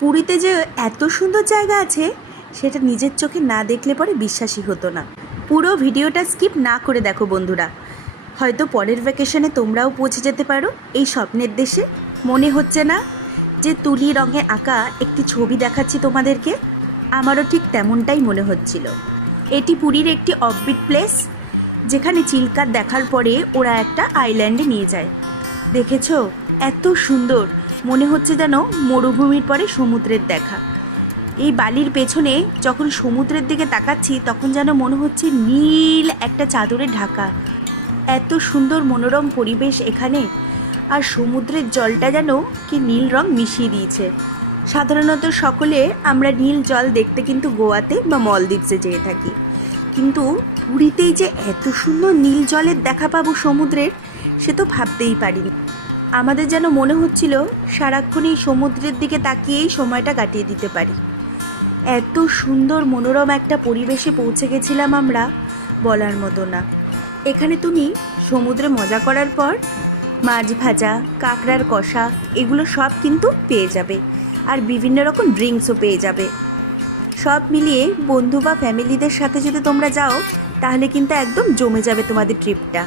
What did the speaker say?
পুরীতে যে এত সুন্দর জায়গা আছে সেটা নিজের চোখে না দেখলে পরে বিশ্বাসই হতো না। পুরো ভিডিওটা স্কিপ না করে দেখো বন্ধুরা, হয়তো পরের ভ্যাকেশনে তোমরাও পৌঁছে যেতে পারো এই স্বপ্নের দেশে। মনে হচ্ছে না যে তুলি রঙে আঁকা একটি ছবি দেখাচ্ছি তোমাদেরকে? আমারও ঠিক তেমনটাই মনে হচ্ছিল। এটি পুরীর একটি অফবিট প্লেস, যেখানে চিল্কা দেখার পরে ওরা একটা আইল্যান্ডে নিয়ে যায়। দেখেছো এত সুন্দর, মনে হচ্ছে যেন মরুভূমির পরে সমুদ্রের দেখা। এই বালির পেছনে যখন সমুদ্রের দিকে তাকাচ্ছি তখন যেন মনে হচ্ছে নীল একটা চাদরে ঢাকা। এত সুন্দর মনোরম পরিবেশ এখানে, আর সমুদ্রের জলটা যেন কি নীল রং মিশিয়ে দিয়েছে। সাধারণত সকলে আমরা নীল জল দেখতে কিন্তু গোয়াতে বা মলদ্বীপসে যেয়ে থাকি, কিন্তু পুরীতেই যে এত সুন্দর নীল জলের দেখা পাবো সমুদ্রের, সে তো ভাবতেই পারিনি। আমাদের যেন মনে হচ্ছিল সারাক্ষণ এই সমুদ্রের দিকে তাকিয়েই সময়টা কাটিয়ে দিতে পারি। এত সুন্দর মনোরম একটা পরিবেশে পৌঁছে গেছিলাম আমরা, বলার মতো না। এখানে তুমি সমুদ্রে মজা করার পর মাছ ভাজা, কাঁকড়ার কষা, এগুলো সব কিন্তু পেয়ে যাবে, আর বিভিন্ন রকম ড্রিঙ্কসও পেয়ে যাবে। সব মিলিয়ে বন্ধু বা ফ্যামিলিদের সাথে যদি তোমরা যাও তাহলে কিন্তু একদম জমে যাবে তোমাদের ট্রিপটা।